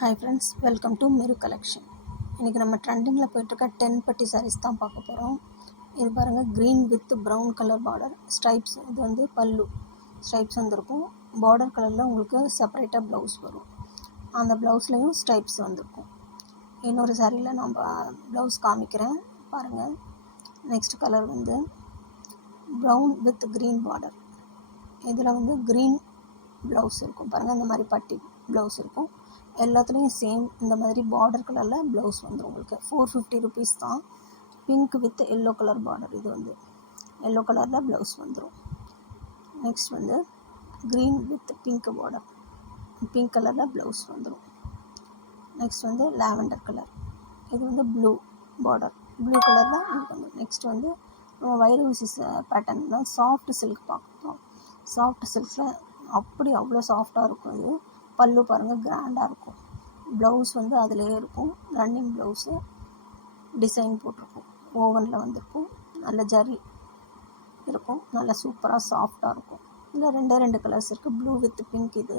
Hi friends, welcome to Meru collection. இன்றைக்கி நம்ம ட்ரெண்டிங்கில் போய்ட்டுருக்க 10 பட்டி சாரீஸ் தான் பார்க்க போகிறோம். இது பாருங்கள், green with brown colour border stripes. இது வந்து பல்லு ஸ்ட்ரைப்ஸ் வந்திருக்கும். பார்டர் கலரில் உங்களுக்கு செப்பரேட்டாக ப்ளவுஸ் வரும். அந்த ப்ளவுஸ்லேயும் ஸ்ட்ரைப்ஸ் வந்திருக்கும். இன்னொரு சாரியில் நான் ப்ளவுஸ் காமிக்கிறேன் பாருங்கள். நெக்ஸ்ட் கலர் வந்து ப்ரௌன் வித் க்ரீன் பார்டர். இதில் வந்து க்ரீன் ப்ளவுஸ் இருக்கும் பாருங்கள். இந்த மாதிரி பட்டி ப்ளவுஸ் இருக்கும். எல்லாத்துலேயும் சேம் இந்த மாதிரி பார்டர் கலரில் ப்ளவுஸ் வந்துடும். உங்களுக்கு 450 ருபீஸ் தான். Pink with yellow colour border. இது வந்து எல்லோ கலரில் ப்ளவுஸ் வந்துடும். நெக்ஸ்ட் வந்து green with pink border, pink கலரில் ப்ளவுஸ் வந்துடும். நெக்ஸ்ட் வந்து லாவெண்டர் கலர். இது வந்து ப்ளூ பார்டர், ப்ளூ கலரில் வந்துடும். நெக்ஸ்ட் வந்து நம்ம வைர ஊசி பேட்டர்னில் சாஃப்ட் சில்க் பார்க்குறோம். சாஃப்ட் சில்கில் அப்படி அவ்வளோ சாஃப்டாக இருக்கும். இது பல்லு பாருங்கள், கிராண்டாக இருக்கும். ப்ளவுஸ் வந்து அதிலே இருக்கும். ரன்னிங் ப்ளவுஸு டிசைன் போட்டிருக்கும். ஓவனில் வந்திருக்கும். நல்ல ஜரி இருக்கும். நல்ல சூப்பராக சாஃப்டாக இருக்கும். இதில் ரெண்டு கலர்ஸ் இருக்குது, ப்ளூ வித் பிங்க். இது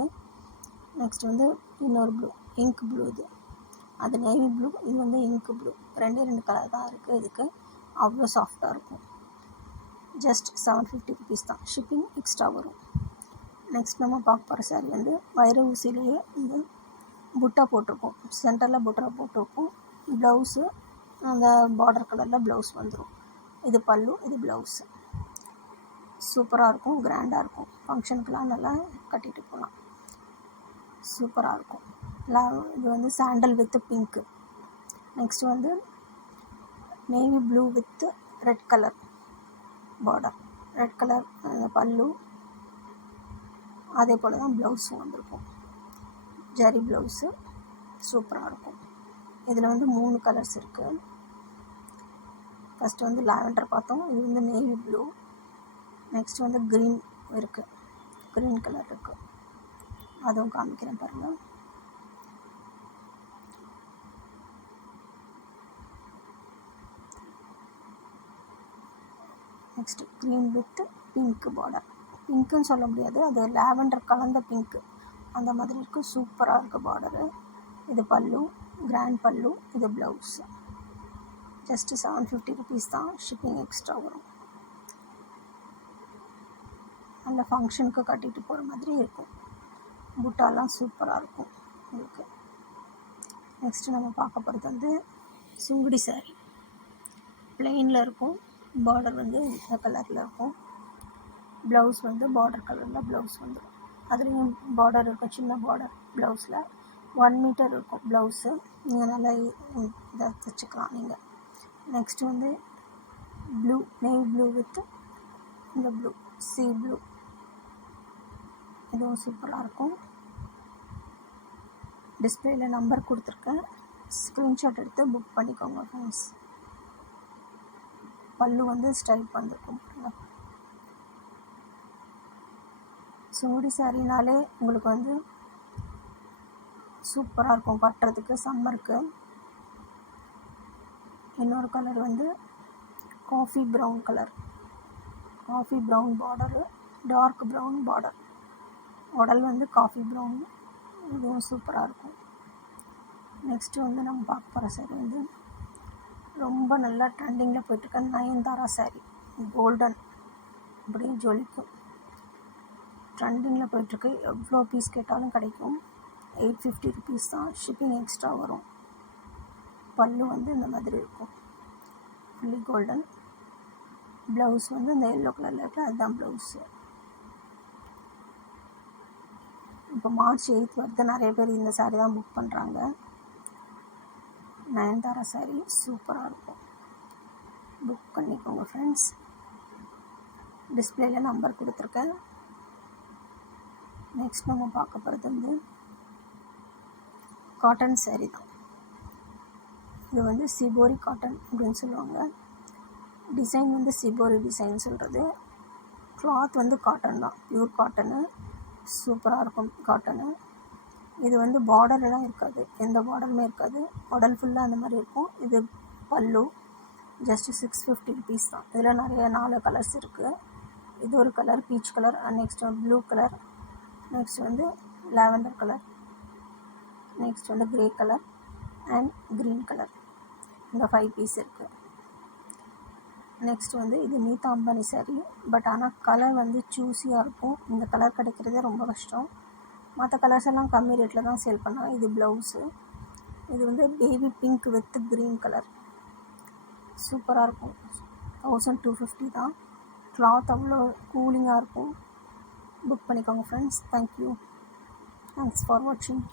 நெக்ஸ்ட் வந்து இன்னொரு ப்ளூ, இங்க் ப்ளூ. இது அது நேவி ப்ளூ, இது வந்து இங்க் ப்ளூ. ரெண்டு கலர் தான் இருக்குது. இதுக்கு அவ்வளோ சாஃப்டாக இருக்கும். ஜஸ்ட் 750 ருபீஸ் தான். ஷிப்பிங் எக்ஸ்ட்ரா வரும். நெக்ஸ்ட் நம்ம பார்க்க போகிற சாரீ வந்து வைர ஊசிலேயே இந்த புட்டா போட்டிருக்கும். சென்டரில் புட்டா போட்டிருக்கும். ப்ளவுஸு அந்த பார்டர் கலரில் ப்ளவுஸ் வந்துடும். இது பல்லு, இது ப்ளவுஸு. சூப்பராக இருக்கும், கிராண்டாக இருக்கும். ஃபங்க்ஷனுக்கெலாம் நல்லா கட்டிட்டு போகலாம். சூப்பராக இருக்கும். இது வந்து சாண்டல் வித் பிங்க்கு. நெக்ஸ்ட் வந்து navy blue with red colour border. Red colour பல்லு, அதே போல் தான் ப்ளவுஸும் வந்திருக்கும். ஜரி ப்ளவுஸு சூப்பராக இருக்கும். இதில் வந்து 3 கலர்ஸ் இருக்குது. ஃபஸ்ட்டு வந்து லாவெண்டர் பார்த்தோம். இது வந்து நேவி ப்ளூ. நெக்ஸ்ட் வந்து க்ரீன் இருக்குது, க்ரீன் கலர் இருக்குது. அதுவும் காமிக்கிறேன் பாருங்கள். Next green with pink border. பிங்க்குன்னு சொல்ல முடியாது, அது லாவெண்டர் கலந்த பிங்க்கு அந்த மாதிரி இருக்குது. சூப்பராக இருக்குது பார்டரு. இது பல்லு, கிராண்ட் பல்லு. இது ப்ளவுஸு. ஜஸ்ட்டு 750 ருபீஸ் தான். ஷிப்பிங் எக்ஸ்ட்ரா வரும். நல்ல ஃபங்க்ஷனுக்கு கட்டிட்டு போகிற மாதிரி இருக்கும். புட்டாலாம் சூப்பராக இருக்கும் உங்களுக்கு. நெக்ஸ்ட்டு நம்ம பார்க்க போகிறது வந்து சுங்குடி சாரீ. ப்ளெயினில் இருக்கும். பார்டர் வந்து இந்த கலரில் இருக்கும். ப்ளவுஸ் வந்து பார்டர் கலரில் ப்ளவுஸ் வந்துடும். அதுலேயும் பார்டர் இருக்கும், சின்ன பார்டர். ப்ளவுஸில் 1 மீட்டர் இருக்கும் ப்ளவுஸு. நீங்கள் நல்லா இதை தைச்சிக்கலாம் நீங்கள். நெக்ஸ்ட் வந்து ப்ளூ, நேவி ப்ளூ வித் இந்த ப்ளூ, சி ப்ளூ. இதுவும் சூப்பராக இருக்கும். டிஸ்பிளேயில் நம்பர் கொடுத்துருக்கேன், ஸ்க்ரீன்ஷாட் எடுத்து புக் பண்ணிக்கோங்க ஃப்ரெண்ட்ஸ். பல்லு வந்து ஸ்ட்ரைப் வந்திருக்கும். சுங்குடி சாரினாலே உங்களுக்கு வந்து சூப்பராக இருக்கும் கட்டுறதுக்கு சம்மருக்கு. இன்னொரு கலர் வந்து coffee brown colour. Coffee brown border, dark brown border. உடல் வந்து காஃபி ப்ரௌன். இதுவும் சூப்பராக இருக்கும். நெக்ஸ்ட்டு வந்து நம்ம பார்க்க போகிற சாரி வந்து ரொம்ப நல்லா ட்ரெண்டிங்கில் போய்ட்டுருக்க நயன்தாரா சாரீ. கோல்டன் அப்படியே ஜொலிக்கும். ட்ரெண்டிங்கில் போய்ட்டுருக்கு. எவ்வளோ பீஸ் கேட்டாலும் கிடைக்கும். 850 ருபீஸ் தான். ஷிப்பிங் எக்ஸ்ட்ரா வரும். பல்லு வந்து இந்த மாதிரி இருக்கும், ஃபுல்லி கோல்டன். ப்ளவுஸ் வந்து இந்த எல்லோ கலரில் இருக்குது, அதுதான் ப்ளவுஸு. இப்போ March 8 வருது. நிறைய பேர் இந்த சாரீ தான் புக் பண்ணுறாங்க. நயன்தாரா சாரீ சூப்பராக இருக்கும். புக் பண்ணிக்கோங்க ஃப்ரெண்ட்ஸ். டிஸ்பிளேயில் நம்பர் கொடுத்துருக்கேன். நெக்ஸ்ட் நம்ம பார்க்க போகிறது வந்து காட்டன் சாரீ தான். இது வந்து சிபோரி காட்டன் அப்படின்னு சொல்லுவாங்க. டிசைன் வந்து சிபோரி டிசைன் சொல்கிறது. கிளாத் வந்து காட்டன் தான், பியூர் காட்டனு. சூப்பராக இருக்கும் காட்டனு. இது வந்து பார்டரெல்லாம் இருக்காது, எந்த பார்டருமே இருக்காது. உடல் ஃபுல்லாக அந்த மாதிரி இருக்கும். இது பல்லு. ஜஸ்ட்டு 650 ருபீஸ் தான். இதில் நிறைய 4 கலர்ஸ் இருக்குது. இது ஒரு colour peach colour. Next blue colour. Next வந்து லாவெண்டர் கலர். நெக்ஸ்ட் வந்து grey colour and green colour. இந்த 5 பீஸ் இருக்குது. நெக்ஸ்ட் வந்து இது நீதா அம்பானி சாரீ. பட் ஆனால் கலர் வந்து சூஸியாக இருக்கும். இந்த கலர் கிடைக்கிறதே ரொம்ப கஷ்டம். மற்ற கலர்ஸ் எல்லாம் கம்மி ரேட்டில் தான் சேல் பண்ணாங்க. இது ப்ளவுஸு. இது வந்து baby pink with green colour. சூப்பராக இருக்கும். 1250 தான். கிளாத் அவ்வளோ கூலிங்காக இருக்கும். புக் பண்ணிக்கோங்க ஃப்ரெண்ட்ஸ். தேங்க்யூ. தேங்க்ஸ் ஃபார் வாட்சிங்.